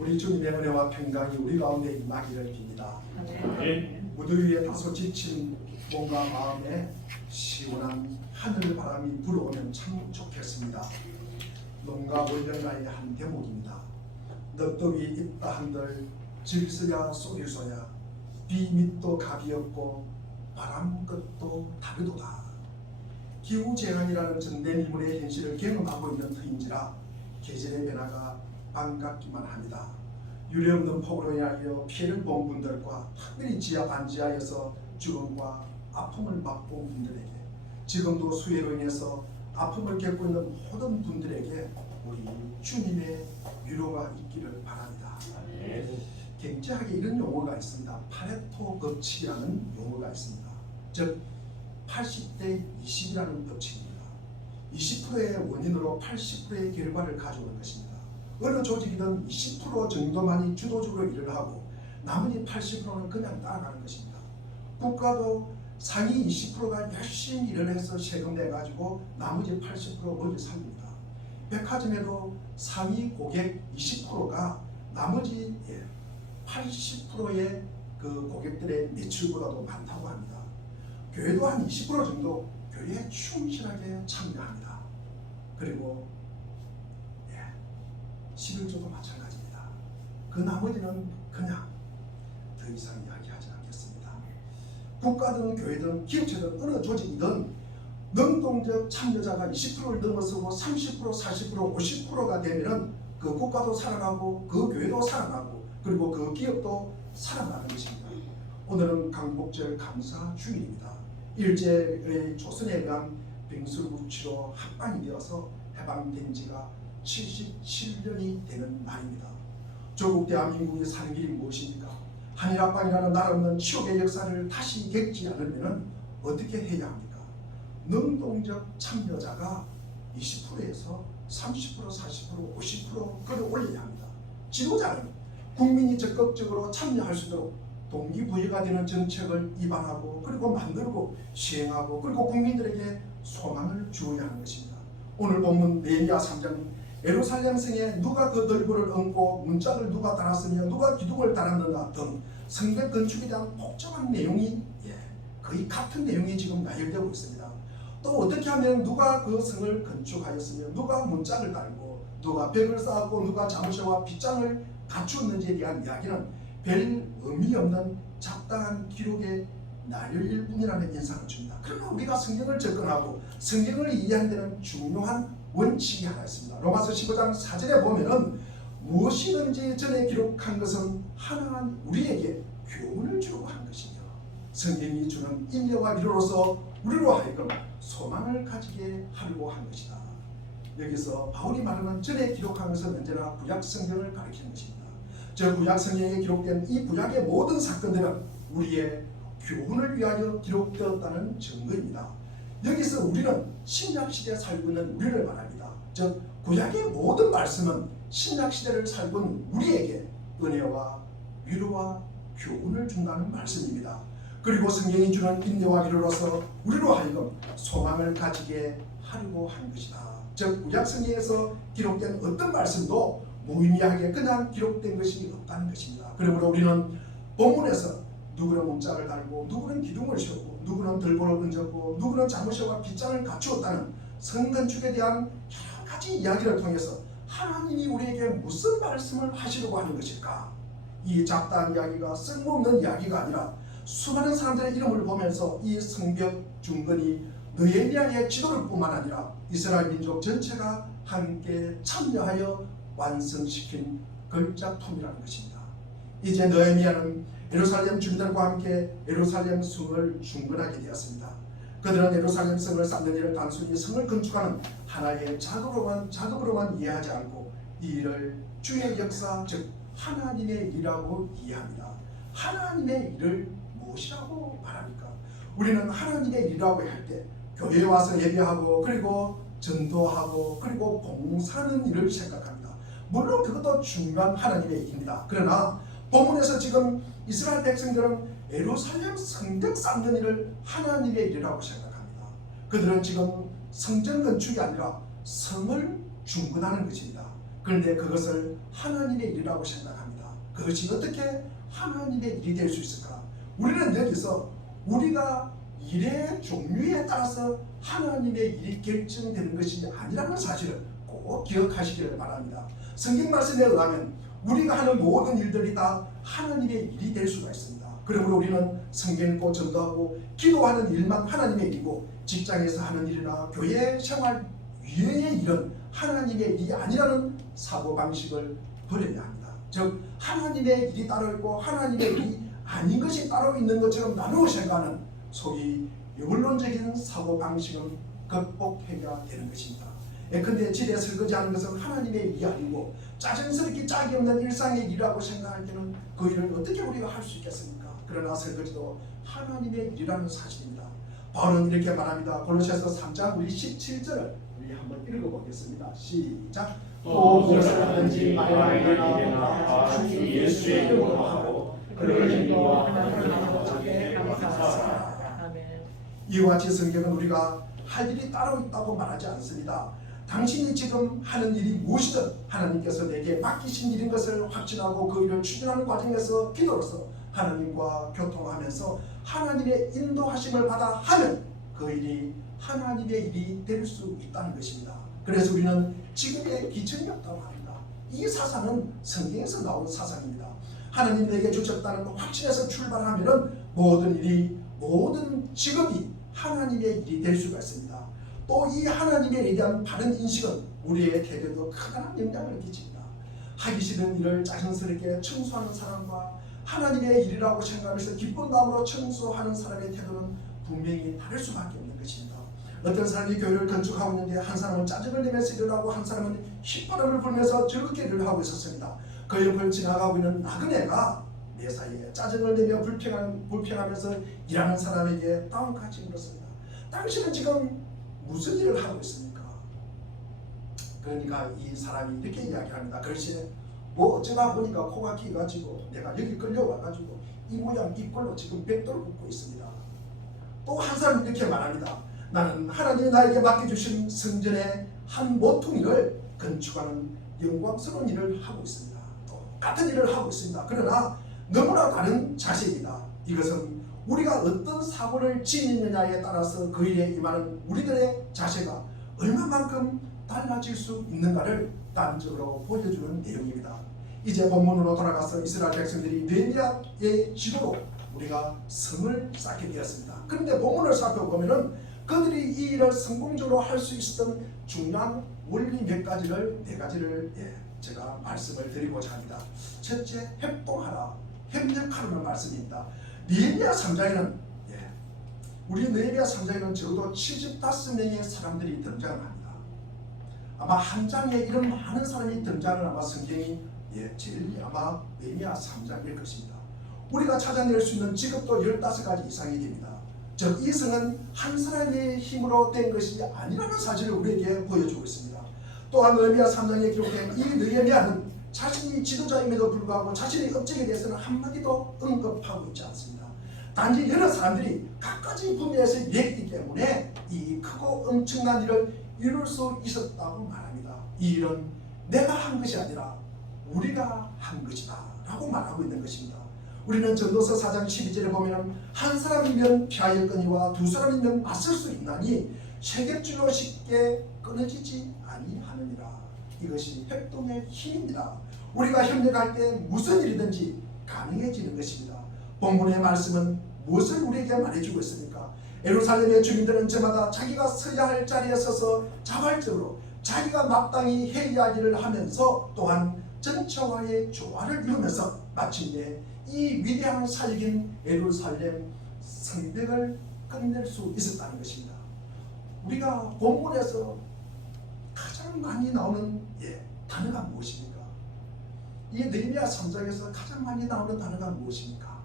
우리 주님의 은혜와 평강이 우리 가운데 임하기를 빕니다. 네. 무더위 위에 다소 지친 몸과 마음에 시원한 하늘 바람이 불어오면 참 좋겠습니다. 농가 월년가의 한 대목입니다. 넉더위 있다 한들 질서야 쏘리소야 비 밑도 갑이 없고 바람 끝도 다르도다. 기후재앙이라는 전대미문의 현실을 경험하고 있는 터인지라 계절의 변화가 반갑기만 합니다. 유례없는 폭우로 인하여 피해를 본 분들과 특별히 지하 반지하에서 죽음과 아픔을 맛본 분들에게, 지금도 수해로 인해서 아픔을 겪고 있는 모든 분들에게 우리 주님의 위로가 있기를 바랍니다. 굉장하게 이런 용어가 있습니다. 파레토 법칙이라는 용어가 있습니다. 즉 80대 20이라는 법칙입니다. 20%의 원인으로 80%의 결과를 가져오는 것입니다. 어느 조직이든 20% 정도만이 주도적으로 일을 하고 나머지 80%는 그냥 따라가는 것입니다. 국가도 상위 20%가 열심히 일을 해서 세금 내가지고 나머지 80% 먹여 살립니다. 백화점에도 상위 고객 20%가 나머지 80%의 그 고객들의 매출보다도 많다고 합니다. 교회도 한 20% 정도 교회에 충실하게 참여합니다. 그리고 11조도 마찬가지입니다. 그 나머지는 그냥 더 이상 이야기하지 않겠습니다. 국가든 교회든 기업체든 어느 조직이든 능동적 참여자가 20%를 넘어서고 30%, 40%, 50%가 되면은 그 국가도 살아가고 그 교회도 살아나고 그리고 그 기업도 살아나는 것입니다. 오늘은 강복절 감사 주일입니다. 일제의 조선에 의한 빙술무치로 합방이 되어서 해방된 지가 77년이 되는 날입니다. 조국 대한민국이 사는 길이 무엇입니까? 한일합방이라는 날 없는 치욕의 역사를 다시 겪지 않으면 어떻게 해야 합니까? 능동적 참여자가 20%에서 30%, 40%, 50% 끌어올려야 합니다. 지도자는 국민이 적극적으로 참여할 수 있도록 동기부여가 되는 정책을 입안하고 그리고 만들고 시행하고 그리고 국민들에게 소망을 주어야 하는 것입니다. 오늘 본문 느헤미야 3장 예루살렘 성에 누가 그 널보를 얹고 문짝을 누가 달았으며 누가 기둥을 달았는가 등 성벽 건축에 대한 복잡한 내용이 거의 같은 내용이 지금 나열되고 있습니다. 또 어떻게 하면 누가 그 성을 건축하였으며 누가 문짝을 달고 누가 벽을 쌓았고 누가 자무쇠와 빗장을 갖추었는지에 대한 이야기는 별 의미 없는 잡다한 기록의 나열일 뿐이라는 인상을 줍니다. 그러나 우리가 성경을 접근하고 성경을 이해하는 데는 중요한 원칙이 하나 있습니다. 로마서 15장 4절에 보면은 무엇이든지 전에 기록한 것은 하나는 우리에게 교훈을 주려고 한 것이며 성경이 주는 인내와 위로로서 우리로 하여금 소망을 가지게 하려고 한 것이다. 여기서 바울이 말하는 전에 기록한 것은 언제나 구약 성경을 가리키는 것입니다. 저 구약 성경에 기록된 이 구약의 모든 사건들은 우리의 교훈을 위하여 기록되었다는 증거입니다. 여기서 우리는 신약시대에 살고 있는 우리를 말합니다. 즉 구약의 모든 말씀은 신약시대를 살고 있는 우리에게 은혜와 위로와 교훈을 준다는 말씀입니다. 그리고 성경이 주는 인내와 위로로서 우리로 하여금 소망을 가지게 하려고 한 것이다. 즉 구약 성경에서 기록된 어떤 말씀도 무의미하게 그냥 기록된 것이 없다는 것입니다. 그러므로 우리는 본문에서 누구는 문짝을 달고 누구는 기둥을 세우고 누구는 들보를 얹었고 누구는 자무쇠와 빗장을 갖추었다는 성건축에 대한 여러 가지 이야기를 통해서 하나님이 우리에게 무슨 말씀을 하시려고 하는 것일까? 이 잡다한 이야기가 쓸모없는 이야기가 아니라 수많은 사람들의 이름을 보면서 이 성벽 중건이 느헤미야의 지도를 뿐만 아니라 이스라엘 민족 전체가 함께 참여하여 완성시킨 걸작품이라는 것입니다. 이제 느헤미야는 예루살렘 주민들과 함께 예루살렘 성을 중건하게 되었습니다. 그들은 예루살렘 성을 쌓는 일을 단순히 성을 건축하는 하나의 작업으로만 이해하지 않고 이 일을 주의 역사 즉 하나님의 일이라고 이해합니다. 하나님의 일을 무엇이라고 말합니까? 우리는 하나님의 일이라고 할 때 교회에 와서 예배하고 그리고 전도하고 그리고 봉사하는 일을 생각합니다. 물론 그것도 중요한 하나님의 일입니다. 그러나 본문에서 지금 이스라엘 백성들은 예루살렘 성벽 쌓는 일을 하나님의 일이라고 생각합니다. 그들은 지금 성전 건축이 아니라 성을 중건하는 것입니다. 그런데 그것을 하나님의 일이라고 생각합니다. 그것이 어떻게 하나님의 일이 될 수 있을까? 우리는 여기서 우리가 일의 종류에 따라서 하나님의 일이 결정되는 것이 아니라는 사실을 꼭 기억하시기를 바랍니다. 성경 말씀에 의하면 우리가 하는 모든 일들이 다 하나님의 일이 될 수가 있습니다. 그러므로 우리는 성경 읽고 전도하고 기도하는 일만 하나님의 일이고 직장에서 하는 일이나 교회 생활 위의 일은 하나님의 일이 아니라는 사고방식을 버려야 합니다. 즉 하나님의 일이 따로 있고 하나님의 일이 아닌 것이 따로 있는 것처럼 나누어 생각하는 소위 유물론적인 사고방식은 극복해야 되는 것입니다. 예컨대 집에 설거지하는 것은 하나님의 일이 아니고 짜증스럽게 짝이 없는 일상의 일이라고 생각할 때는 그 일을 어떻게 우리가 할 수 있겠습니까? 그러나 설거지도 하나님의 일이라는 사실입니다. 바울은 이렇게 말합니다. 골로새서 3장 우리 17절을 우리 한번 읽어보겠습니다. 시작. 또 무엇을 하든지 말이나 일이나 주 예수의 이름으로 하고 그를 인도와 하나님의 자께 감사하라. 아멘. 이와 같이 성경은 우리가 할 일이 따로 있다고 말하지 않습니다. 당신이 지금 하는 일이 무엇이든 하나님께서 내게 맡기신 일인 것을 확신하고 그 일을 추진하는 과정에서 기도로서 하나님과 교통하면서 하나님의 인도하심을 받아 하면 그 일이 하나님의 일이 될 수 있다는 것입니다. 그래서 우리는 지금의 기천이 없다고 합니다. 이 사상은 성경에서 나온 사상입니다. 하나님 내게 주셨다는 확신에서 출발하면 모든 일이 모든 직업이 하나님의 일이 될 수가 있습니다. 또 이 하나님의 일에 대한 바른 인식은 우리의 태도에도 커다란 영향을 끼칩니다. 하기 싫은 일을 짜증스럽게 청소하는 사람과 하나님의 일이라고 생각하면서 기쁜 마음으로 청소하는 사람의 태도는 분명히 다를 수밖에 없는 것입니다. 어떤 사람이 교회를 건축하고 있는데 한 사람은 짜증을 내면서 일을 하고 한 사람은 휘바람을 불면서 즐겁게 일을 하고 있었습니다. 그 옆을 지나가고 있는 나그네가 내 사이에 짜증을 내며 불평하면서 일하는 사람에게 다운같이 물었습니다. 당신은 지금 무슨 일을 하고 있습니까? 그러니까 이 사람이 이렇게 이야기합니다. 글쎄 뭐 어쩌다 보니까 코가 끼가지고 내가 여기 끌려와가지고 이 모양 이 꼴로 지금 벽돌을 굽고 있습니다. 또 한 사람이 이렇게 말합니다. 나는 하나님이 나에게 맡겨주신 성전의 한 모퉁이를 건축하는 영광스러운 일을 하고 있습니다. 똑같은 일을 하고 있습니다. 그러나 너무나 다른 자세입니다. 이것은 우리가 어떤 사고를 지니느냐에 따라서 그 일에 임하는 우리들의 자세가 얼마만큼 달라질 수 있는가를 단적으로 보여주는 내용입니다. 이제 본문으로 돌아가서 이스라엘 백성들이 느헤미야의 지도로 우리가 성을 쌓게 되었습니다. 그런데 본문을 살펴보면은 그들이 이 일을 성공적으로 할 수 있었던 중요한 원리 네 가지를 제가 말씀을 드리고자 합니다. 첫째, 협동하라, 협력하라는 말씀입니다. 느헤미야 3장에는 우리 느헤미야 3장에는 적어도 75명의 사람들이 등장을 합니다. 아마 한 장에 이런 많은 사람이 등장을 아마 성경이 제일 아마 느헤미야 3장일 것입니다. 우리가 찾아낼 수 있는 직업도 15가지 이상이 됩니다. 즉 이 성은 한 사람의 힘으로 된 것이 아니라는 사실을 우리에게 보여주고 있습니다. 또한 느헤미야 3장에 기록된 이 느헤미야는 자신이 지도자임에도 불구하고 자신의 업적에 대해서는 한마디도 언급하고 있지 않습니다. 단지 여러 사람들이 각가지 분야에서 일했기 때문에 이 크고 엄청난 일을 이룰 수 있었다고 말합니다. 이 일은 내가 한 것이 아니라 우리가 한 것이다 라고 말하고 있는 것입니다. 우리는 전도서 4장 12절에 보면 한 사람이면 피하였거니와 두 사람이면 맞설 수 있나니 세겜줄로 쉽게 끊어지지 아니하느니라. 이것이 협동의 힘입니다. 우리가 협력할 때 무슨 일이든지 가능해지는 것입니다. 본문의 말씀은 무엇을 우리에게 말해주고 있습니까? 예루살렘의 주민들은 저마다 자기가 서야 할 자리에 서서 자발적으로 자기가 마땅히 해야 할 일을 하면서 또한 전체와의 조화를 이루면서 마침내 이 위대한 사역인 예루살렘 성벽을 끝낼 수 있었다는 것입니다. 우리가 본문에서 가장 많이 나오는 단어가 무엇입니까? 이 느헤미야 3장에서 가장 많이 나오는 단어가 무엇입니까?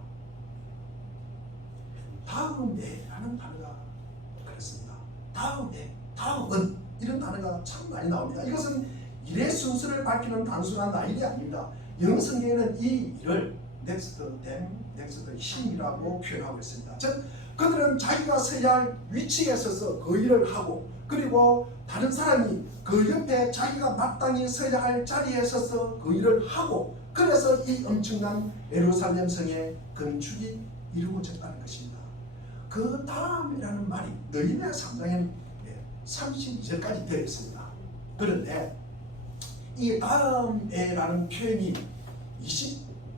다음에라는 단어가 그렇습니다. 다음에, 다음은 이런 단어가 참 많이 나옵니다. 이것은 일의 순서를 밝히는 단순한 나일이 아닙니다. 영어 성경에는 이 일을 next them, next 힘이라고 표현하고 있습니다. 즉 그들은 자기가 서야 할 위치에 서서 그 일을 하고 그리고 다른 사람이 그 옆에 자기가 마땅히 서야 할 자리에 서서 그 일을 하고, 그래서 이 엄청난 예루살렘 성의 건축이 이루어졌다는 것입니다. 그 다음이라는 말이 너희네 3장에 32절까지 되어 있습니다. 그런데 이 다음에라는 표현이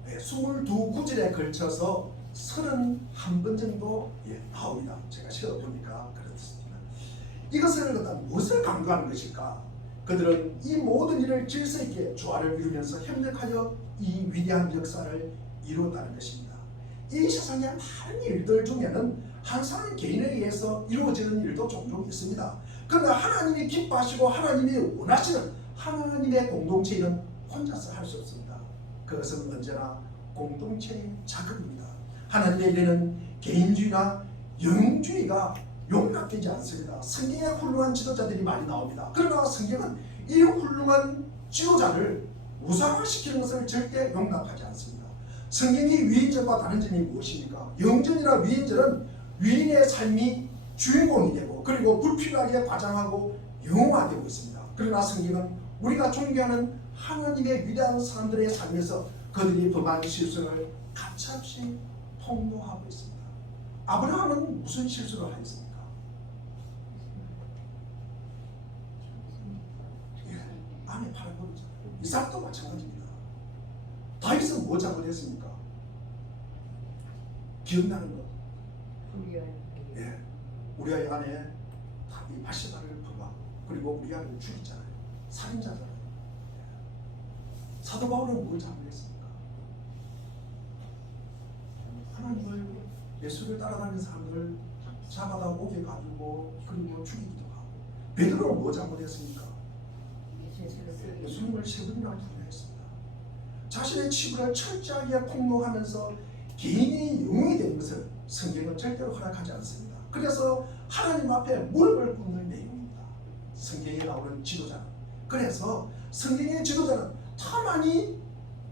22구절에 걸쳐서 31번 정도 나옵니다. 제가 세어보니까 그렇습니다. 이것을 갖다 무엇을 강조하는 것일까? 그들은 이 모든 일을 질서 있게 조화를 이루면서 협력하여 이 위대한 역사를 이루었다는 것입니다. 이 세상의 많은 일들 중에는 한 사람 개인에 의해서 이루어지는 일도 종종 있습니다. 그러나 하나님이 기뻐하시고 하나님이 원하시는 하나님의 공동체는 혼자서 할 수 없습니다. 그것은 언제나 공동체의 작업입니다. 하나님의 일에는 개인주의나 영주의가 용납되지 않습니다. 성경에 훌륭한 지도자들이 많이 나옵니다. 그러나 성경은 이 훌륭한 지도자를 우상화시키는 것을 절대 용납하지 않습니다. 성경이 위인전과 다른 점이 무엇입니까? 영전이나 위인전은 위인의 삶이 주인공이 되고 그리고 불필요하게 과장하고 영화되고 있습니다. 그러나 성경은 우리가 존경하는 하나님의 위대한 사람들의 삶에서 그들이 범한 실수를 가차없이 통보하고 있습니다. 아브라함은 무슨 실수를 하였습니까? 아내 팔아버리잖아요. 이삭도 마찬가지입니다. 다윗은 뭐 잘못했습니까? 기억나는 것. 우리아의 아내 바시바를 범하고 그리고 우리아를 죽였잖아요. 살인자잖아요. 사도 바울은 뭘 잘못했습니까? 하나님을 예수를 따라다니는 사람들을 잡아다 옥에 가두고 그리고 죽이기도 하고. 베드로는 뭐 잘못했습니까? 예수님을 세 번이나 부인했습니다. 자신의 치부를 철저하게 폭로하면서 개인이 영웅이 되는 것을 성경은 절대로 허락하지 않습니다. 그래서 하나님 앞에 무릎을 꿇는 내용입니다. 성경에 나오는 지도자는. 그래서 성경의 지도자는 더 많이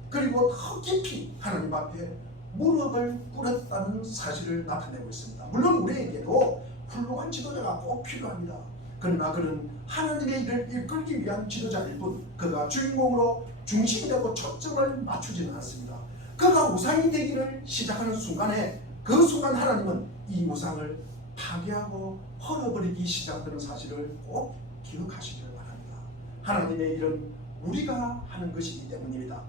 그리고 더 깊이 하나님 앞에 무릎을 꿇었다는 사실을 나타내고 있습니다. 물론 우리에게도 훌륭한 지도자가 꼭 필요합니다. 그러나 그는 하나님의 일을 이끌기 위한 지도자일 뿐 그가 주인공으로 중심이 되고 초점을 맞추지는 않습니다. 그가 우상이 되기를 시작하는 순간에 그 순간 하나님은 이 우상을 파괴하고 헐어버리기 시작하는 사실을 꼭 기억하시길 바랍니다. 하나님의 일은 우리가 하는 것이기 때문입니다.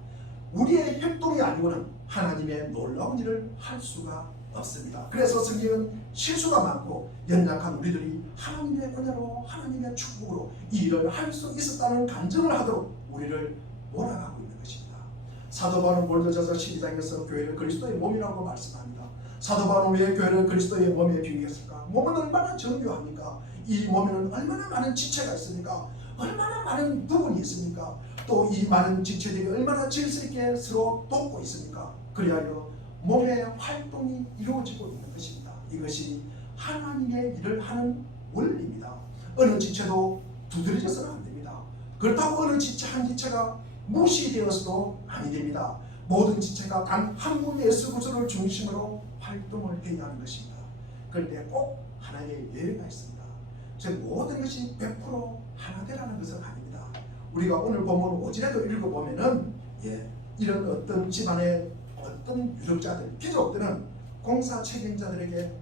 우리의 협동이 아니고는 하나님의 놀라운 일을 할 수가 없습니다. 그래서 성경은 실수가 많고 연약한 우리들이 하나님의 은혜로 하나님의 축복으로 이 일을 할 수 있었다는 간증을 하도록 우리를 몰아가고 있는 것입니다. 사도 바울은 몰도자서 12장에서 교회를 그리스도의 몸이라고 말씀합니다. 사도 바울은 왜 교회를 그리스도의 몸에 비유했을까? 몸은 얼마나 정교합니까? 이 몸에는 얼마나 많은 지체가 있습니까? 얼마나 많은 부분이 있습니까? 또 이 많은 지체들이 얼마나 질서 있게 서로 돕고 있습니까? 그리하여 몸의 활동이 이루어지고 있는 것입니다. 이것이 하나님의 일을 하는 원리입니다. 어느 지체도 두드려져서는 안 됩니다. 그렇다고 어느 지체 한 지체가 무시되어서도 아니 됩니다. 모든 지체가 단 한 분 예수 그리스도를 중심으로 활동을 해야 하는 것입니다. 그런데 꼭 하나의 예외가 있습니다. 즉 모든 것이 100% 하나 되라는 것은 아닙니다. 우리가 오늘 본문 5절에도 읽어보면은 이런 어떤 집안의 어떤 유력자들, 귀족들은 공사 책임자들에게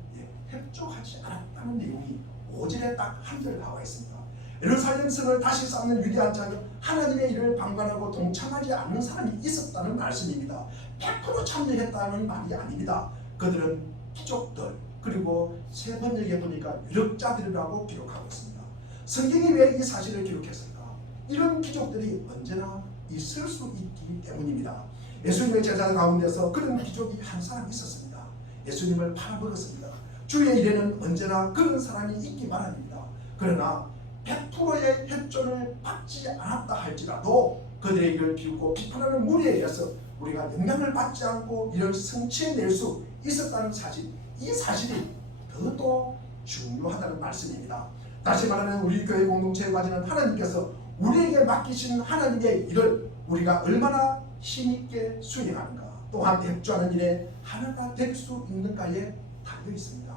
협조하지 않았다는 내용이 5절에 딱 한 절 나와 있습니다. 예루살렘 성을 다시 쌓는 위대한 자는 하나님의 일을 방관하고 동참하지 않는 사람이 있었다는 말씀입니다. 100% 참여했다는 말이 아닙니다. 그들은 귀족들 그리고 세 번역에 보니까 유력자들이라고 기록하고 있습니다. 성경이 왜 이 사실을 기록했을까? 이런 귀족들이 언제나 있을 수 있기 때문입니다. 예수님의 제자 가운데서 그런 귀족이 한 사람 있었습니다. 예수님을 팔아먹었습니다. 주의 일에는 언제나 그런 사람이 있기 마련입니다. 그러나 100%의 협조를 받지 않았다 할지라도 그들의 일을 비웃고 비판하는 무리에 의해서 우리가 영향을 받지 않고 이를 성취해낼 수 있었다는 사실, 이 사실이 더더 중요하다는 말씀입니다. 다시 말하면 우리 교회 공동체에 가지는 하나님께서 우리에게 맡기신 하나님의 일을 우리가 얼마나 힘있게 수행하는가, 또한 협조하는 일에 하나가 될 수 있는가에 달려 있습니다.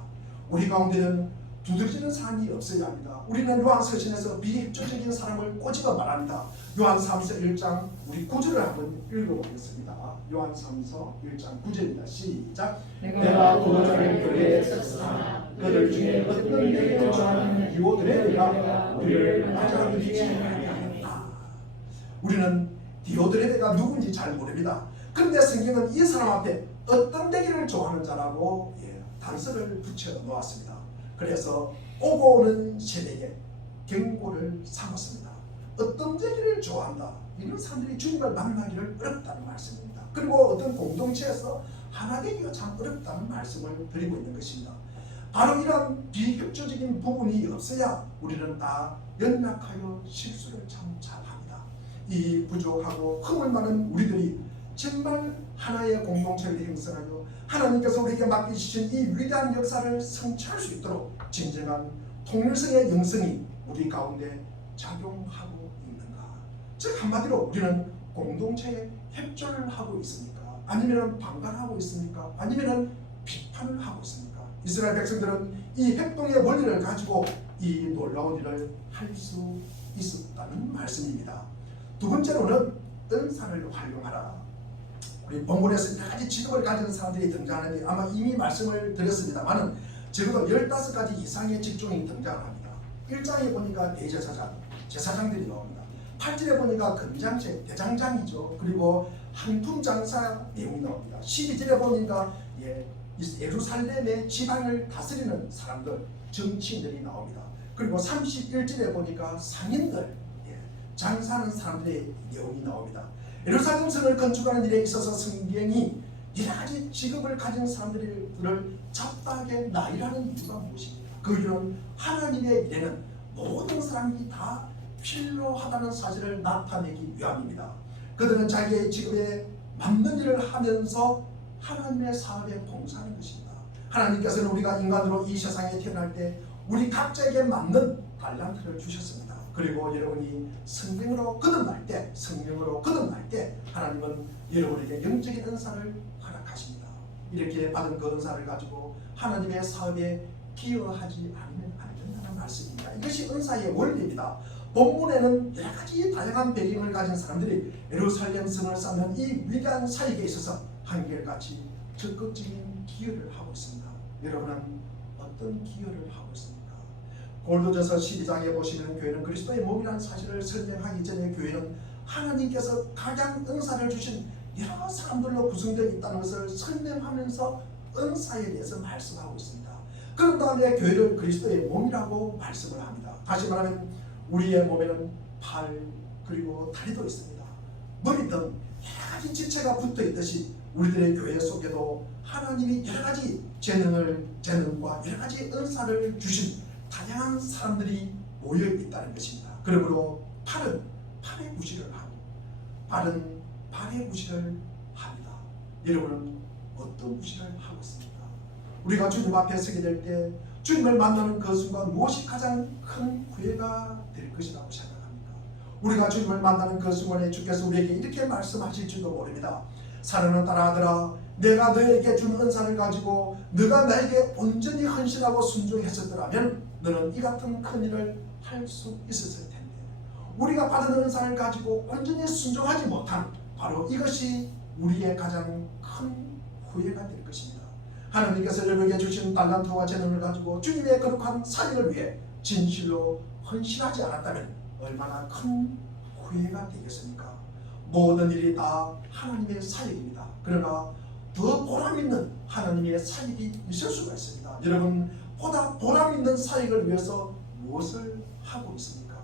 우리 가운데는 두드러지는 사람이 없어야 합니다. 우리는 요한서신에서 비협조적인 사람을 꼬집어 말합니다. 요한 3서 1장 우리 9절을 한번 읽어보겠습니다. 요한 3서 1장 9절입니다. 시작. 내가 고난의 교회에 섰으나 그들 중에 어떤 내게 좋아하는 디오드레가 우리를 맞아들이지 아니하였다. 우리는 디오드레가 누군지 잘 모릅니다. 그런데 성경은 이 사람 앞에 어떤 되기를 좋아하는 자라고 단서를 붙여 놓았습니다. 그래서 오고 오는 세대에 경고를 삼았습니다. 어떤 되기를 좋아한다. 이런 사람들이 주님을 만나기를 어렵다는 말씀입니다. 그리고 어떤 공동체에서 하나 되기가 참 어렵다는 말씀을 드리고 있는 것입니다. 바로 이런 비협조적인 부분이 없어야 우리는 다 연약하여 실수를 참 잘합니다. 이 부족하고 흠을 많은 우리들이 정말 하나의 공동체를 형성하여 하나님께서 우리에게 맡기신 이 위대한 역사를 성취할 수 있도록 진정한 통일성의 영성이 우리 가운데 작용하고 있는가? 즉 한마디로 우리는 공동체에 협조를 하고 있습니까? 아니면 반발하고 있습니까? 아니면 비판을 하고 있습니까? 이스라엘 백성들은 이 협동의 원리를 가지고 이 놀라운 일을 할 수 있었다는 말씀입니다. 두 번째로는 은사를 활용하라. 우리 본문에서 여러 가지 직업을 가진 사람들이 등장하는데 아마 이미 말씀을 드렸습니다만 적어도 15가지 이상의 직종이 등장합니다. 1장에 보니까 대제사장, 제사장들이 나옵니다. 8절에 보니까 금장제, 대장장이죠. 그리고 항품장사 내용이 나옵니다. 12절에 보니까 예루살렘의 지방을 다스리는 사람들, 정치인들이 나옵니다. 그리고 31절에 보니까 상인들, 장사하는 사람들의 내용이 나옵니다. 예루살렘 성을 건축하는 일에 있어서 성경이 여러 가지 직업을 가진 사람들을 잡다하게 나열하는 이유가 무엇입니까? 그 이유는 하나님의 일에는 모든 사람이 다 필요하다는 사실을 나타내기 위함입니다. 그들은 자기의 직업에 맞는 일을 하면서 하나님의 사업에 봉사하는 것입니다. 하나님께서는 우리가 인간으로 이 세상에 태어날 때 우리 각자에게 맞는 달란트를 주셨습니다. 그리고 여러분이 성령으로 거듭날 때 하나님은 여러분에게 영적인 은사를 허락하십니다. 이렇게 받은 그 은사를 가지고 하나님의 사업에 기여하지 않으면 안 된다는 말씀입니다. 이것이 은사의 원리입니다. 본문에는 여러 가지 다양한 배경을 가진 사람들이 예루살렘 성을 쌓는 이 위대한 사역에 있어서 한결같이 적극적인 기여를 하고 있습니다. 여러분은 어떤 기여를 하고 있습니까? 고린도전서 12장에 보시면 교회는 그리스도의 몸이라는 사실을 설명하기 전에 교회는 하나님께서 가장 은사를 주신 여러 사람들로 구성되어 있다는 것을 설명하면서 은사에 대해서 말씀하고 있습니다. 그런 다음에 교회를 그리스도의 몸이라고 말씀을 합니다. 다시 말하면 우리의 몸에는 팔 그리고 다리도 있습니다. 머리 등 여러 가지 지체가 붙어 있듯이 우리들의 교회 속에도 하나님이 여러 가지 재능과 여러 가지 은사를 주신 다양한 사람들이 모여 있다는 것입니다. 그러므로 팔은 팔의 구실을 하고 발은 발의 구실을 합니다. 여러분은 어떤 구실을 하고 있습니까? 우리가 주님 앞에 서게 될 때 주님을 만나는 그 순간 무엇이 가장 큰 후회가 될 것이라고 생각합니까? 우리가 주님을 만나는 그 순간에 주께서 우리에게 이렇게 말씀하실지도 모릅니다. 사랑하는 딸아들아, 내가 너에게 준 은사를 가지고 너가 나에게 온전히 헌신하고 순종했었더라면 너는 이 같은 큰 일을 할 수 있었을 텐데 우리가 받은 은사를 가지고 온전히 순종하지 못한 바로 이것이 우리의 가장 큰 후회가 될 것입니다. 하나님께서 여러분에게 주신 달란트와 재능을 가지고 주님의 거룩한 사역을 위해 진실로 헌신하지 않았다면 얼마나 큰 후회가 되겠습니까? 모든 일이 다 하나님의 사역입니다. 그러나 더 보람있는 하나님의 사역이 있을 수가 있습니다. 여러분, 보다 보람있는 사역을 위해서 무엇을 하고 있습니까?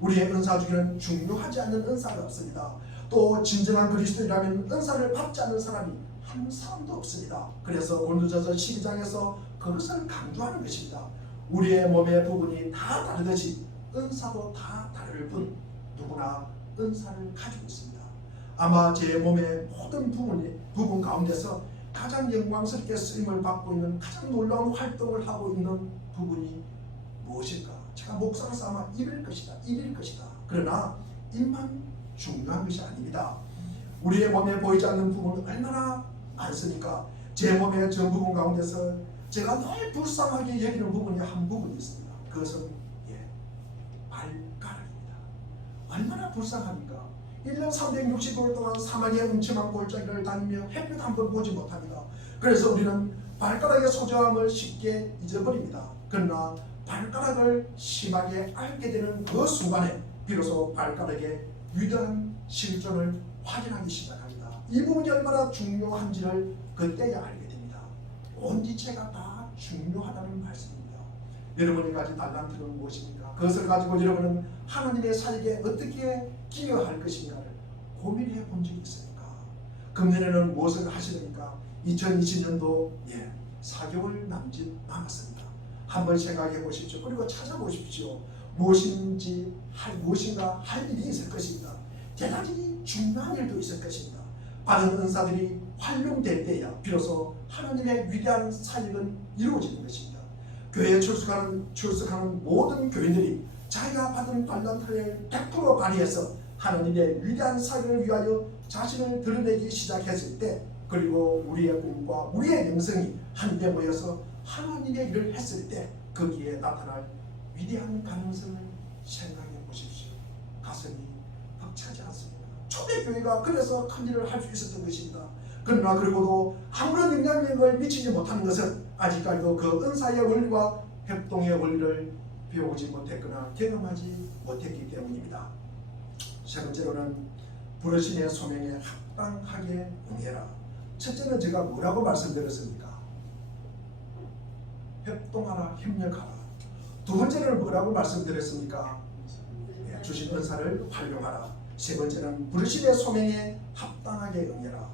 우리의 은사 중에는 중요하지 않는 은사가 없습니다. 또 진정한 그리스도인이라면 은사를 받지 않는 사람이 한 사람도 없습니다. 그래서 고린도전서 12장에서 그것을 강조하는 것입니다. 우리의 몸의 부분이 다 다르듯이 은사도 다 다를 뿐 누구나 은사를 가지고 있습니다. 아마 제 몸의 모든 부분 가운데서 가장 영광스럽게 쓰임을 받고 있는 가장 놀라운 활동을 하고 있는 부분이 무엇일까? 제가 목사로서 아마 입일 것이다. 그러나 입만 중요한 것이 아닙니다. 우리의 몸에 보이지 않는 부분은 얼마나 많습니까? 제 몸의 전 부분 가운데서 제가 늘 불쌍하게 여기는 부분이 한 부분이 있습니다. 그것은 발가락입니다. 얼마나 불쌍합니까? 1년 365일 동안 사막의 음침한 골짜기를 다니며 햇빛 한 번 보지 못합니다. 그래서 우리는 발가락의 소중함을 쉽게 잊어버립니다. 그러나 발가락을 심하게 앓게 되는 그 순간에 비로소 발가락의 위대한 실존을 확인하기 시작합니다. 이 부분이 얼마나 중요한지를 그때야 알게 됩니다. 온 지체가 다 중요하다는 말씀입니다. 여러분이 가진 달란트는 무엇입니까? 그것을 가지고 여러분은 하나님의 사역에 어떻게 기여할 것인가를 고민해 본 적이 있습니까? 금년에는 무엇을 하시렵니까? 2020년도 4개월 남짓 남았습니다. 한번 생각해 보십시오. 그리고 찾아보십시오. 무엇인가 할 일이 있을 것입니다. 대단히 중요한 일도 있을 것입니다. 받은 은사들이 활용될 때야 비로소 하나님의 위대한 사역은 이루어지는 것입니다. 교회에 출석하는 모든 교인들이 자기가 받은 달란트를 100% 발휘해서 하나님의 위대한 사역을 위하여 자신을 드러내기 시작했을 때, 그리고 우리의 꿈과 우리의 영성이 한데 모여서 하나님의 일을 했을 때 거기에 나타날 위대한 가능성을 생각해 보십시오. 가슴이 벅차지 않습니다. 초대교회가 그래서 큰 일을 할 수 있었던 것입니다. 그러나 그리고도 아무런 영향력을 미치지 못하는 것은 아직까지도 그 은사의 원리와 협동의 원리를 배우지 못했거나 경험하지 못했기 때문입니다. 세 번째로는 부르심의 소명에 합당하게 응해라. 첫째는 제가 뭐라고 말씀드렸습니까? 협동하라, 협력하라. 두 번째는 뭐라고 말씀드렸습니까? 주신 은사를 활용하라. 세 번째는 부르심의 소명에 합당하게 응해라.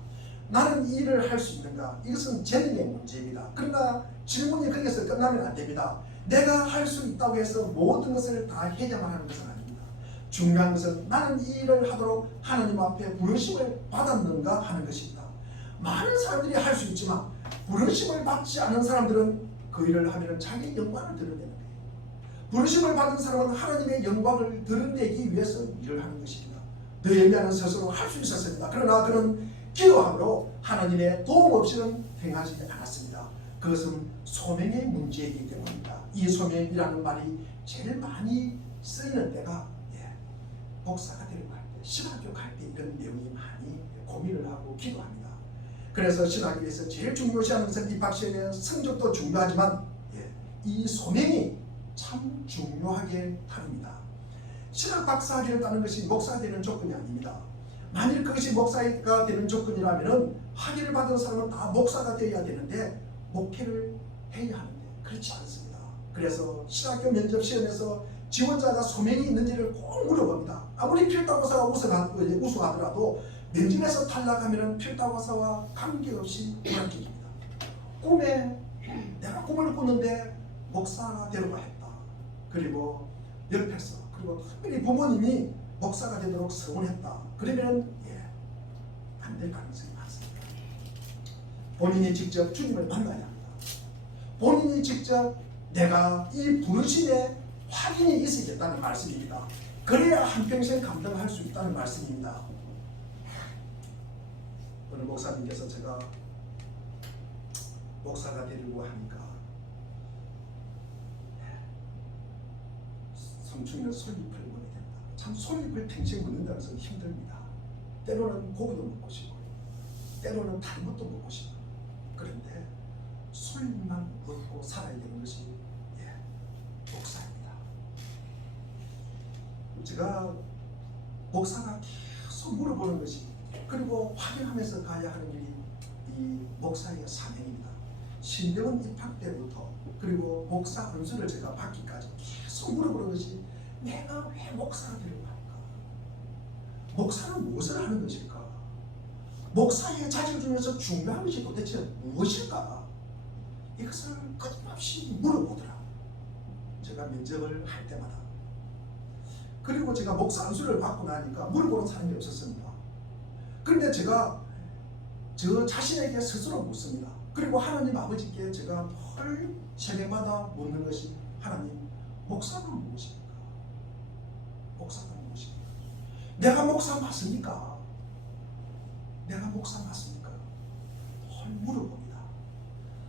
나는 이 일을 할 수 있는가? 이것은 재능의 문제입니다. 그러나 질문이 거기서 끝나면 안 됩니다. 내가 할 수 있다고 해서 모든 것을 다 해야만 하는 것은 아닙니다. 중요한 것은 나는 이 일을 하도록 하나님 앞에 부르심을 받았는가 하는 것입니다. 많은 사람들이 할 수 있지만 부르심을 받지 않은 사람들은 그 일을 하면 자기의 영광을 드러내는 거예요. 부르심을 받은 사람은 하나님의 영광을 드러내기 위해서 일을 하는 것입니다. 느헤미야는 스스로 할 수 있었습니다. 그러나 그는 기도함으로 하나님의 도움 없이는 행하지 않았습니다. 그것은 소명의 문제이기 때문입니다. 이 소명이라는 말이 제일 많이 쓰이는 때가 목사가 되려고 할 때, 신학교 갈 때 이런 내용이 많이 고민을 하고 기도합니다. 그래서 신학교에서 제일 중요시하는 것은 입학시험의 성적도 중요하지만 이 소명이 참 중요하게 다릅니다. 신학 박사학위를 따는 것이 목사가 되는 조건이 아닙니다. 만일 그것이 목사가 되는 조건이라면 학위를 받은 사람은 다 목사가 되어야 되는데 목회를 해야 하는데 그렇지 않습니다. 그래서 신학교 면접 시험에서 지원자가 소명이 있는지를 꼭 물어봅니다. 아무리 필다고사가 우수하더라도 면접에서 탈락하면 필다고사와 관계없이 불합격입니다. 내가 꿈을 꿨는데 목사가 되려고 했다. 그리고 옆에서 그리고 특별히 부모님이 목사가 되도록 서운했다. 그러면 안 될 가능성이 많습니다. 본인이 직접 주님을 만나야 합니다. 본인이 직접 내가 이 부르심에 확인이 있어야겠다는 말씀입니다. 그래야 한평생 감당할 수 있다는 말씀입니다. 어느 목사님께서 제가 목사가 되려고 하니까 성충이는 솔잎을 먹어야 된다. 참 솔잎을 평생 먹는다는 것은 힘듭니다. 때로는 고기도 먹고 싶고 때로는 다른 것도 먹고 싶고 그런데 솔잎만 먹고 살아야 되는 것이 목사입니다. 제가 목사가 계속 물어보는 것이 그리고 확인하면서 가야 하는 일이 이 목사의 사명입니다. 신대원 입학 때부터 그리고 목사 안수를 제가 받기까지 계속 물어보는 것이 내가 왜 목사가 되려고 할까? 목사는 무엇을 하는 것일까? 목사의 자질 중에서 중요한 것이 도대체 무엇일까? 이것을 끊임없이 물어보더라. 제가 면접을 할 때마다. 그리고 제가 목사 안수를 받고 나니까 물어보는 사람이 없었습니다. 그런데 제가 저 자신에게 스스로 묻습니다. 그리고 하나님 아버지께 제가 늘 새벽마다 묻는 것이 하나님, 목사는 무엇입니까? 목사는 무엇입니까? 내가 목사 맞습니까? 내가 목사 맞습니까? 늘 물어봅니다.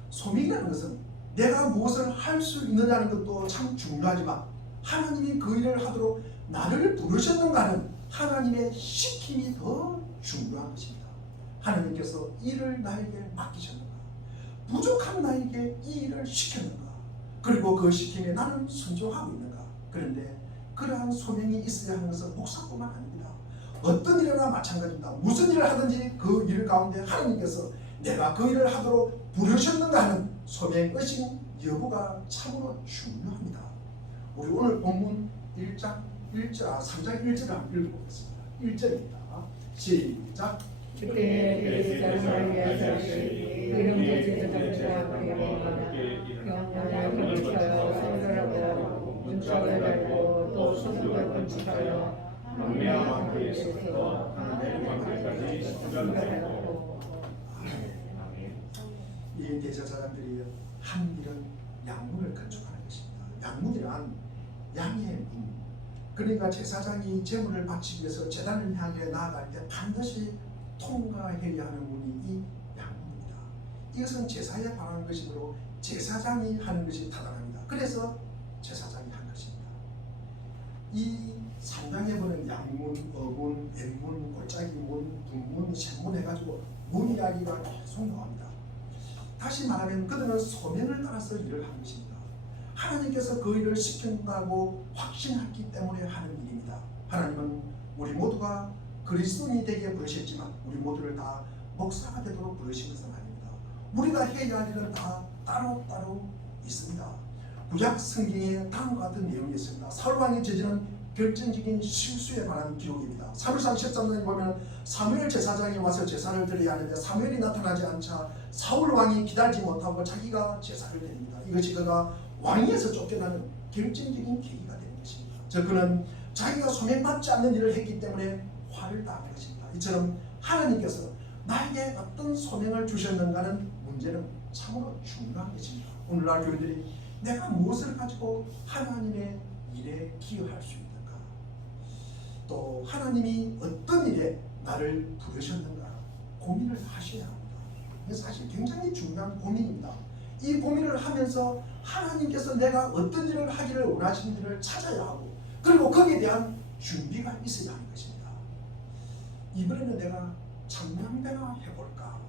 소명이라는 것은 내가 무엇을 할 수 있느냐는 것도 참 중요하지만 하나님이 그 일을 하도록 나를 부르셨는가 하는 하나님의 시킴이 더 중요한 것입니다. 하나님께서 일을 나에게 맡기셨는가? 부족한 나에게 이 일을 시켰는가? 그리고 그 시킴에 나는 순종하고 있는가? 그런데 그러한 소명이 있어야 하는 것은 목사뿐만 아닙니다. 어떤 일이나 마찬가지입니다. 무슨 일을 하든지 그 일 가운데 하나님께서 내가 그 일을 하도록 부르셨는가 하는 소명의식 여부가 참으로 중요합니다. 우리 오늘 본문 3장 1절을 한번 읽어보겠습니다. 1절입니다. 시작. 그때 제사장을 위하여 이름의 제사장과 영원한 문처여 선별하고 문짝을 달고 또 손을 건축하여 황매와 그에서부터 하나님 앞에까지 선별하고. 이 대제사장들이 한 일은 양문을 건축하는 것입니다. 양문이란 양의 문. 그러니까 제사장이 제물을 바치기 위해서 제단을 향해 나아갈 때 반드시 통과해야 하는 문이 이 양문입니다. 이것은 제사에 관한 것이므로 제사장이 하는 것이 타당합니다. 그래서 제사장이 한 것입니다. 이 3장에 보는 양문, 어문, 왼문, 골짜기문, 북문, 샘문 해가지고 문 이야기가 계속 나옵니다. 다시 말하면 그들은 소명을 따라서 일을 하는 것입니다. 하나님께서 그 일을 시킨다고 확신했기 때문에 하는 일입니다. 하나님은 우리 모두가 그리스도인이 되게 부르셨지만 우리 모두를 다 목사가 되도록 부르신 것은 아닙니다. 우리가 해야 할 일은 다 따로따로 있습니다. 구약 성경에 다음과 같은 내용이 있습니다. 사울 왕이 저지른 결정적인 실수에 관한 기록입니다. 사무엘상 13장에 보면 사무엘 제사장이 와서 제사를 드려야 하는데 사무엘이 나타나지 않자 사울 왕이 기다리지 못하고 자기가 제사를 드립니다. 이것이 그가 왕위에서 쫓겨나는 결정적인 계기가 되는 것입니다. 즉 그는 자기가 소명받지 않는 일을 했기 때문에 화를 당한 것입니다. 이처럼 하나님께서 나에게 어떤 소명을 주셨는가는 문제는 참으로 중요한 것입니다. 오늘날 교회들이 내가 무엇을 가지고 하나님의 일에 기여할 수 있는가, 또 하나님이 어떤 일에 나를 부르셨는가 고민을 하셔야 합니다. 이게 사실 굉장히 중요한 고민입니다. 이 고민을 하면서 하나님께서 내가 어떤 일을 하기를 원하시는지를 찾아야 하고 그리고 거기에 대한 준비가 있어야 하는 것입니다. 이번에는 내가 찬양대나 해볼까,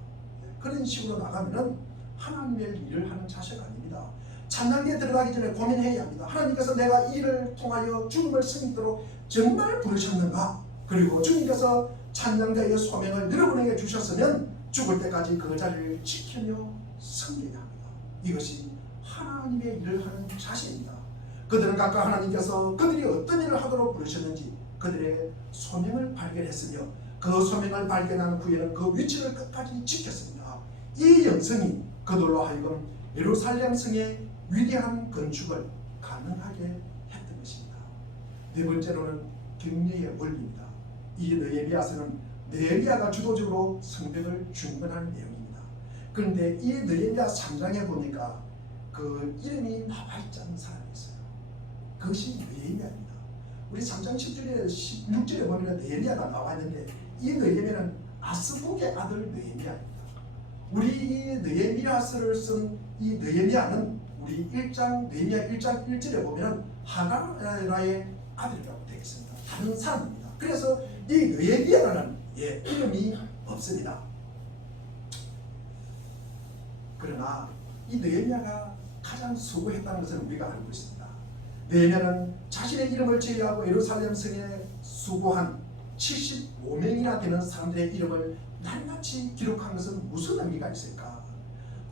그런 식으로 나가면은 하나님의 일을 하는 자세가 아닙니다. 찬양대에 들어가기 전에 고민해야 합니다. 하나님께서 내가 이 일을 통하여 주님을 섬기도록 정말 부르셨는가, 그리고 주님께서 찬양대의 소명을 여러분에게 주셨으면 죽을 때까지 그 자리를 지키며 섬겨야 합니다. 이것이 하나님의 일을 하는 자세입니다. 그들은 각각 하나님께서 그들이 어떤 일을 하도록 부르셨는지 그들의 소명을 발견했으며 그 소명을 발견한 후에는 그 위치를 끝까지 지켰습니다. 이 영성이 그들로 하여금 예루살렘 성의 위대한 건축을 가능하게 했던 것입니다. 네 번째로는 격려의 원리입니다. 이 느헤미야서는 느헤미야가 주도적으로 성벽을 중건하는 내용입니다. 그런데 이 느헤미야 3장에 보니까 그 이름이 나와 있지 않은 사람이 있어요. 그것이 느헤미야입니다. 우리 3장 10절에 16절에 보면 느헤미야가 나와 있는데 이 느헤미야는 아스북의 아들 느헤미야입니다. 우리 이 느헤미야서를 쓴 이 느헤미야는 우리 1장 느헤미야 1장 1절에 보면 하나라의 아들이라고 되어 있습니다. 다른 사람입니다. 그래서 이 느헤미야라는 이름이 없습니다. 그러나 이 느헤미야가 가장 수고했다는 것을 우리가 알고 있습니다. 느헤미야는 자신의 이름을 제외하고 예루살렘 성에 수고한 75명이나 되는 사람들의 이름을 낱낱이 기록한 것은 무슨 의미가 있을까?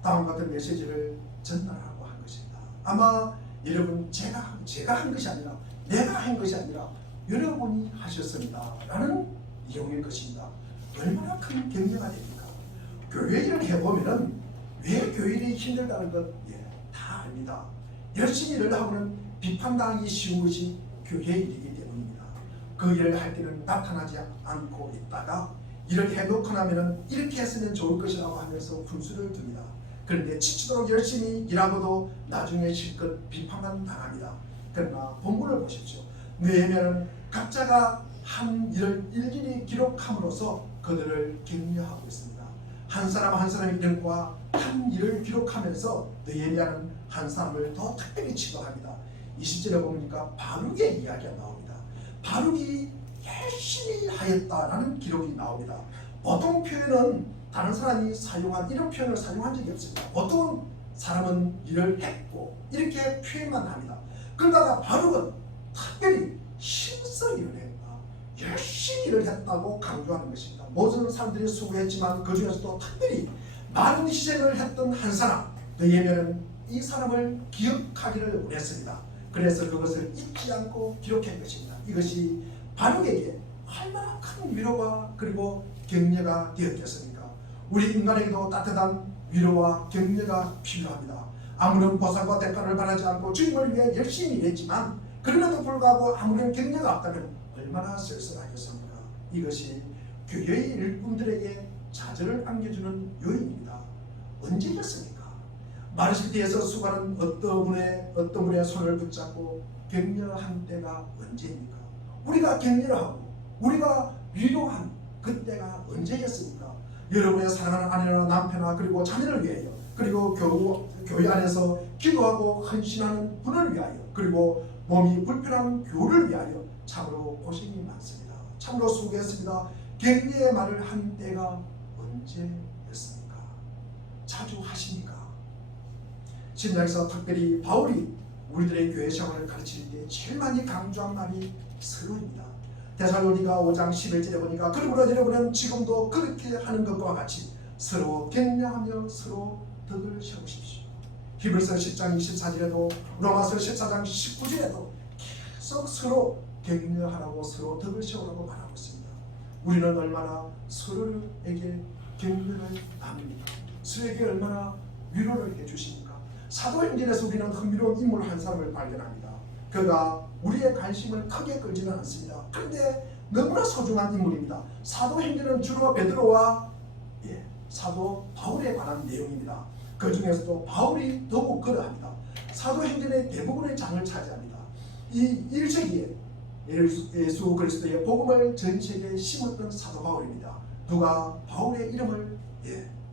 다음과 같은 메시지를 전달하고 한 것입니다. 아마 여러분 제가 한 것이 아니라 내가 한 것이 아니라 여러분이 하셨습니다 라는 내용일 것입니다. 얼마나 큰 격려가 됩니까? 교회 일을 해보면 왜 교회 일이 힘들다는 것 다 압니다. 열심히 일을 하고는 비판당하기 쉬운 것이 교회 일이기 때문입니다. 그 일을 할 때는 나타나지 않고 있다가 이렇게 해놓고 나면은 이렇게 했으면 좋을 것이라고 하면서 분수를 둡니다. 그런데 지치도록 열심히 일하고도 나중에 실컷 비판만 당합니다. 그러나 본문을 보십시오. 느헤미야는 각자가 한 일을 일일이 기록함으로써 그들을 격려하고 있습니다. 한 사람 한 사람의 이름과 한 한 일을 기록하면서 느헤미야는 한 사람을 더 특별히 지도합니다. 20절에 보니까 바룩의 이야기가 나옵니다. 바룩이 열심히 하였다라는 기록이 나옵니다. 보통 표현은 다른 사람이 사용한 이런 표현을 사용한 적이 없습니다. 보통 사람은 일을 했고 이렇게 표현만 합니다. 그러다가 바룩은 특별히 힘써 일을 했다, 열심히 일을 했다고 강조하는 것입니다. 모든 사람들이 수고했지만 그 중에서도 특별히 많은 희생을 했던 한 사람, 느헤미야는 이 사람을 기억하기를 원했습니다. 그래서 그것을 잊지 않고 기록한 것입니다. 이것이 바룩에게 얼마나 큰 위로가 그리고 격려가 되었겠습니까? 우리 인간에게도 따뜻한 위로와 격려가 필요합니다. 아무런 보상과 대가를 바라지 않고 주님을 위해 열심히 일했지만 그럼에도 불구하고 아무런 격려가 없다면 얼마나 쓸쓸하겠습니까? 이것이 교회의 일꾼들에게 좌절을 안겨주는 요인입니다. 언제였습니까? 마르시티에서 수고하는 어떤 분의 손을 붙잡고 격려한 때가 언제입니까? 우리가 격려를 하고 우리가 위로한 그때가 언제였습니까? 여러분의 사랑하는 아내나 남편아 그리고 자녀를 위하여, 그리고 교회 안에서 기도하고 헌신하는 분을 위하여, 그리고 몸이 불편한 교우를 위하여 참으로 고생이 많습니다. 참으로 수고했습니다. 격려의 말을 한 때가 언제였습니까? 자주 하십니까? 신약에서 특별히 바울이 우리들의 교회 생활을 가르칠 때 제일 많이 강조한 말이 서로입니다. 데살로니가 5장 11절에 보니까 그러므로 여러분은 지금도 그렇게 하는 것과 같이 서로 격려하며 서로 덕을 세우십시오. 히브리서 10장 24절에도 로마서 14장 19절에도 계속 서로 격려하라고 서로 덕을 세우라고 말하고 있습니다. 우리는 얼마나 서로에게 격려를 나눕니까? 서로에게 얼마나 위로를 해주십니까? 사도행전에서 우리는 흥미로운 인물 한 사람을 발견합니다. 그가 우리의 관심을 크게 끌지는 않습니다. 그런데 너무나 소중한 인물입니다. 사도행전은 주로 베드로와 사도 바울에 관한 내용입니다. 그 중에서도 바울이 더욱 그러합니다. 사도행전의 대부분의 장을 차지합니다. 이 1세기에 예수 그리스도의 복음을 전 세계에 심었던 사도 바울입니다. 누가 바울의 이름을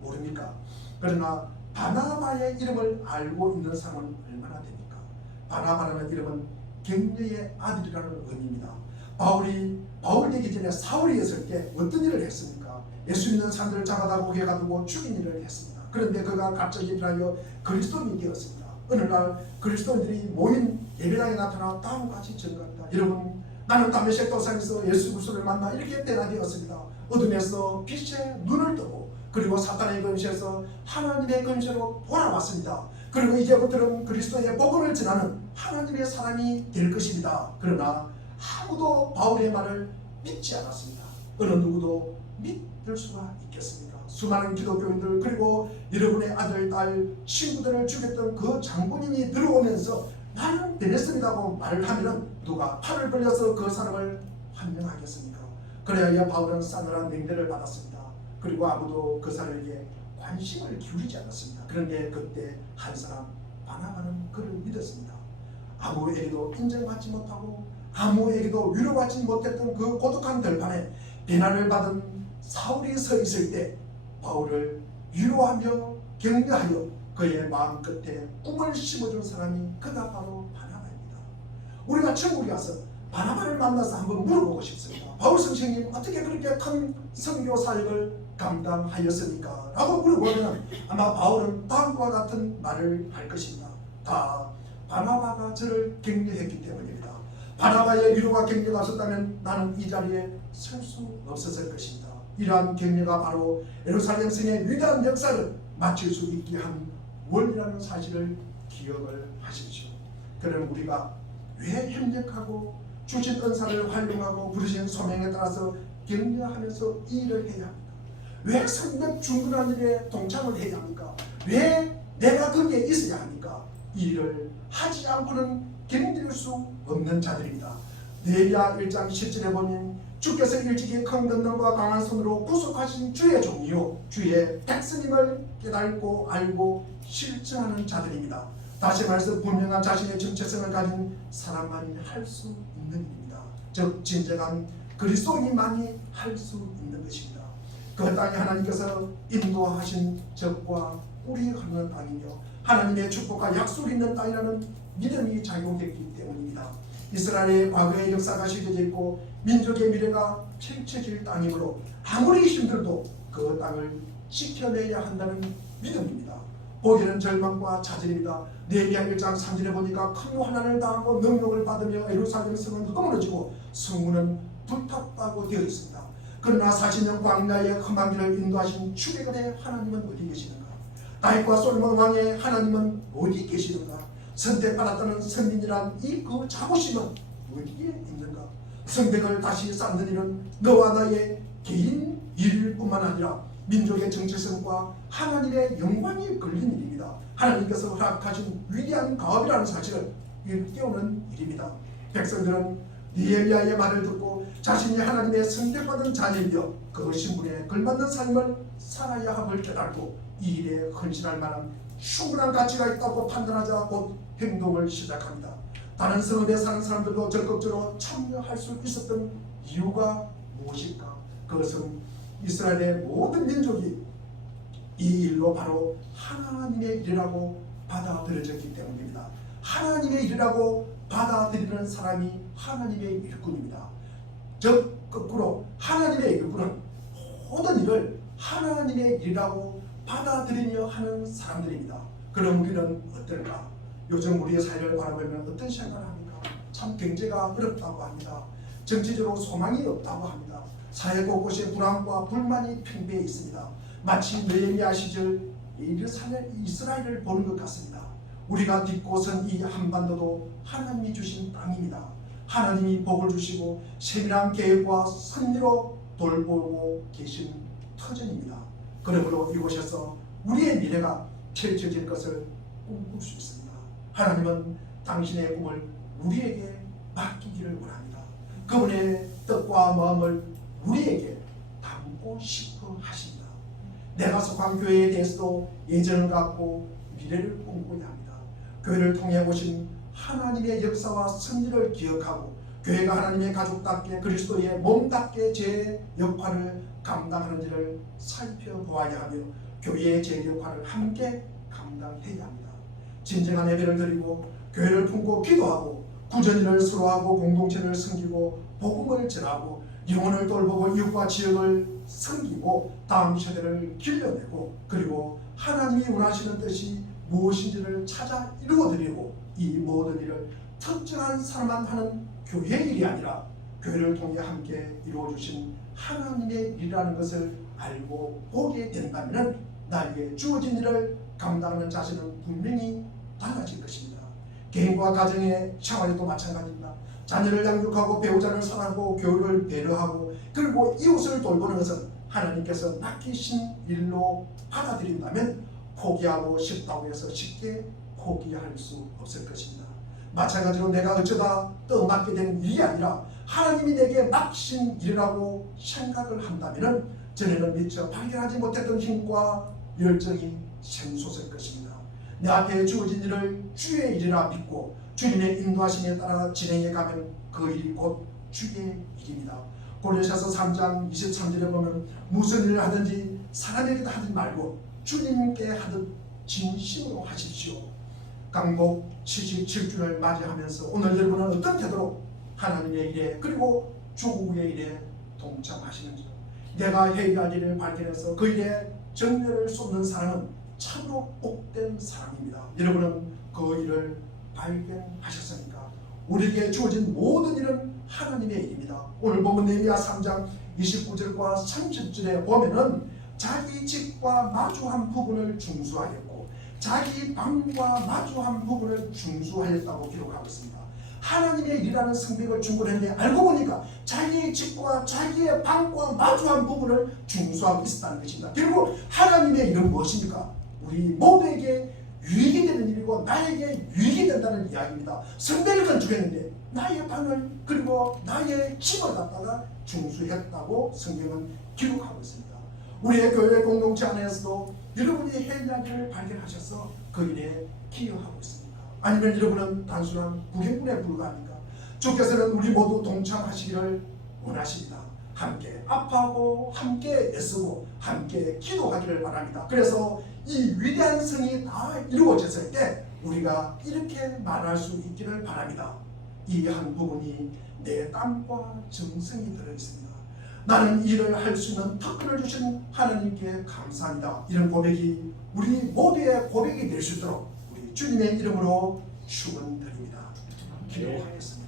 모릅니까? 그러나 바나바의 이름을 알고 있는 사람은 얼마나 됩니까? 바나바라는 이름은 격려의 아들이라는 의미입니다. 바울 되기 전에 사울이었을 때 어떤 일을 했습니까? 예수 믿는 사람들을 잡아다 고개 가두고 죽인 일을 했습니다. 그런데 그가 갑자기 변하여 그리스도인이 되었습니다. 어느 날 그리스도인들이 모인 예배당에 나타나 다음과 같이 증거합니다. 여러분, 나는 다메섹 도상에서 예수 그리스도를 만나 이렇게 변화되었습니다. 어둠에서 빛의 눈을 뜨고 그리고 사탄의 검시에서 하나님의 검시로 돌아왔습니다. 그리고 이제부터는 그리스도의 복음을 전하는 하나님의 사람이 될 것입니다. 그러나 아무도 바울의 말을 믿지 않았습니다. 어느 누구도 믿을 수가 있겠습니까? 수많은 기독교인들 그리고 여러분의 아들, 딸, 친구들을 죽였던 그 장군인이 들어오면서 나는 변했습니다고 말을 하면 누가 팔을 벌려서 그 사람을 환영하겠습니까? 그래야 바울은 싸늘한 맹대를 받았습니다. 그리고 아무도 그 사람에게 관심을 기울이지 않았습니다. 그런데 그때 한 사람 바나바는 그를 믿었습니다. 아무에게도 인정받지 못하고 아무에게도 위로받지 못했던 그 고독한 들판에 비난을 받은 사울이 서 있을 때 바울을 위로하며 격려하여 그의 마음 끝에 꿈을 심어준 사람이 그가 바로 바나바입니다. 우리가 천국에 가서 바나바를 만나서 한번 물어보고 싶습니다. 바울 선생님 어떻게 그렇게 큰 선교 사역을 감당하였습니까? 라고 물어보면 아마 바울은 다음과 같은 말을 할 것입니다. 다 바나바가 저를 격려했기 때문입니다. 바나바의 위로가 격려가 없었다면 나는 이 자리에 설 수 없었을 것입니다. 이러한 격려가 바로 예루살렘 성의 위대한 역사를 마칠 수 있게 한 원이라는 사실을 기억을 하십시오. 그럼 우리가 왜 협력하고 주신 은사를 활용하고 부르신 소명에 따라서 격려하면서 이 일을 해야 합니까? 왜 성벽 중근한 일에 동참을 해야 합니까? 왜 내가 거기에 있어야 합니까? 이 일을 하지 않고는 견딜 수 없는 자들입니다. 느헤미야 1장 10절에 보면 주께서 일찍이 큰 권능과 강한 손으로 구속하신 주의 종이요 주의 백성임을 깨닫고 알고 실천하는 자들입니다. 다시 말해서 분명한 자신의 정체성을 가진 사람만이 할 수 있는 일입니다. 즉 진정한 그리스도인만이 할 수 있는 것입니다. 그 땅이 하나님께서 인도하신 적과 꿀이 흐르는 땅이며 하나님의 축복과 약속이 있는 땅이라는 믿음이 작용했기 때문입니다. 이스라엘의 과거의 역사가 새겨져 있고 민족의 미래가 펼쳐질 땅이므로 아무리 힘들도 그 땅을 지켜내야 한다는 믿음입니다. 보기에는 절망과 좌절입니다. 느헤미야 1장 3절에 보니까 큰 환난을 당하고 명령을 받으며 예루살렘 성은 허물어지고 성문은 불탔다고 되어 있습니다. 그러나 40년 광야의 험한 길을 인도하신 출애굽의 하나님은 어디 계시는가? 다윗과 솔로몬 왕의 하나님은 어디 계시는가? 선택받았다는 선민이란 이 그 자부심은 어디에 있는가? 성벽을 다시 쌓는 일은 너와 나의 개인 일일 뿐만 아니라 민족의 정체성과 하나님의 영광이 걸린 일입니다. 하나님께서 허락하신 위대한 가업이라는 사실을 일깨우는 일입니다. 백성들은 느헤미야의 말을 듣고 자신이 하나님의 선택받은 자녀이며 그 신분에 걸맞는 삶을 살아야 함을 깨닫고 이 일에 헌신할 만한 충분한 가치가 있다고 판단하자 곧 행동을 시작합니다. 다른 성읍에 사는 사람들도 적극적으로 참여할 수 있었던 이유가 무엇일까? 그것은 이스라엘의 모든 민족이 이 일로 바로 하나님의 일이라고 받아들여졌기 때문입니다. 하나님의 일이라고 받아들이는 사람이 하나님의 일꾼입니다. 즉 거꾸로 하나님의 일꾼은 모든 일을 하나님의 일이라고 받아들이며 하는 사람들입니다. 그럼 우리는 어떨까? 요즘 우리의 사회를 바라보면 어떤 생각을 합니까? 참 경제가 어렵다고 합니다. 정치적으로 소망이 없다고 합니다. 사회 곳곳에 불안과 불만이 팽배해 있습니다. 마치 느헤미야 시절 이스라엘을 보는 것 같습니다. 우리가 딛고 선 이 한반도도 하나님이 주신 땅입니다. 하나님이 복을 주시고 세밀한 계획과 섭리로 돌보고 계신 터전입니다. 그러므로 이곳에서 우리의 미래가 펼쳐질 것을 꿈꿀 수 있습니다. 하나님은 당신의 꿈을 우리에게 맡기기를 원합니다. 그분의 뜻과 마음을 우리에게 담고 싶어 하십니다. 내가 속한 교회에 대해서도 예전을 갖고 미래를 꿈꾸어야 합니다. 교회를 통해 오신 하나님의 역사와 섭리를 기억하고 교회가 하나님의 가족답게 그리스도의 몸답게 제 역할을 감당하는지를 살펴보아야 하며 교회의 제 역할을 함께 감당해야 합니다. 진정한 예배를 드리고 교회를 품고 기도하고 구전일을 수로하고 공동체를 섬기고 복음을 전하고 영혼을 돌보고 이웃과 지역을 섬기고 다음 세대를 길러내고 그리고 하나님이 원하시는 뜻이 무엇인지를 찾아 이루어드리고 이 모든 일을 특정한 사람만 하는 교회 일이 아니라 교회를 통해 함께 이루어주신 하나님의 일이라는 것을 알고 보게 된다면 나에게 주어진 일을 감당하는 자세는 분명히 달라질 것입니다. 개인과 가정의 생활에도 마찬가지입니다. 자녀를 양육하고 배우자를 사랑하고 교육을 배려하고 그리고 이웃을 돌보는 것은 하나님께서 맡기신 일로 받아들인다면 포기하고 싶다고 해서 쉽게 포기할 수 없을 것입니다. 마찬가지로 내가 어쩌다 또 맡게 된 일이 아니라 하나님이 내게 맡기신 일이라고 생각을 한다면 전에는 미처 발견하지 못했던 힘과 열정이 샘솟을 것입니다. 내 앞에 주어진 일을 주의 일이라 믿고 주님의 인도하심에 따라 진행해 가면 그 일이 곧 주의 일입니다. 골로새서 3장 23절에 보면 무슨 일을 하든지 사람에게 하지 말고 주님께 하듯 진심으로 하십시오. 강복 77주를 맞이하면서 오늘 여러분은 어떤 태도로 하나님의 일에 그리고 조국의 일에 동참하시는지 내가 해야 할 일을 발견해서 그 일에 정열을 쏟는 사람은 참으로 복된 사람입니다. 여러분은 그 일을 발견하셨습니까? 우리에게 주어진 모든 일은 하나님의 일입니다. 오늘 보면 느헤미야 3장 29절과 30절에 보면은 자기 집과 마주한 부분을 중수하였고 자기 방과 마주한 부분을 중수하였다고 기록하고 있습니다. 하나님의 일이라는 성벽을 중건했는데 알고 보니까 자기의 집과 자기의 방과 마주한 부분을 중수하고 있었다는 것입니다. 결국 하나님의 일은 무엇입니까? 우리 모두에게 유익이 되는 일이고 나에게 유익이 된다는 이야기입니다. 성벽을 건축했는데 나의 방을 그리고 나의 집을 갖다가 중수했다고 성경은 기록하고 있습니다. 우리의 교회 공동체 안에서도 여러분이 해야 할 일을 발견하셔서 그 일에 기여하고 있습니다. 아니면 여러분은 단순한 구경꾼에 불과합니까? 주께서는 우리 모두 동참하시기를 원하십니다. 함께 아파하고 함께 애쓰고 함께 기도하기를 바랍니다. 그래서 이 위대한 성이 다 이루어졌을 때 우리가 이렇게 말할 수 있기를 바랍니다. 이 한 부분이 내 땀과 정성이 들어있습니다. 나는 일을 할 수 있는 특권을 주신 하나님께 감사합니다. 이런 고백이 우리 모두의 고백이 될 수 있도록 우리 주님의 이름으로 축원드립니다. 기도하겠습니다.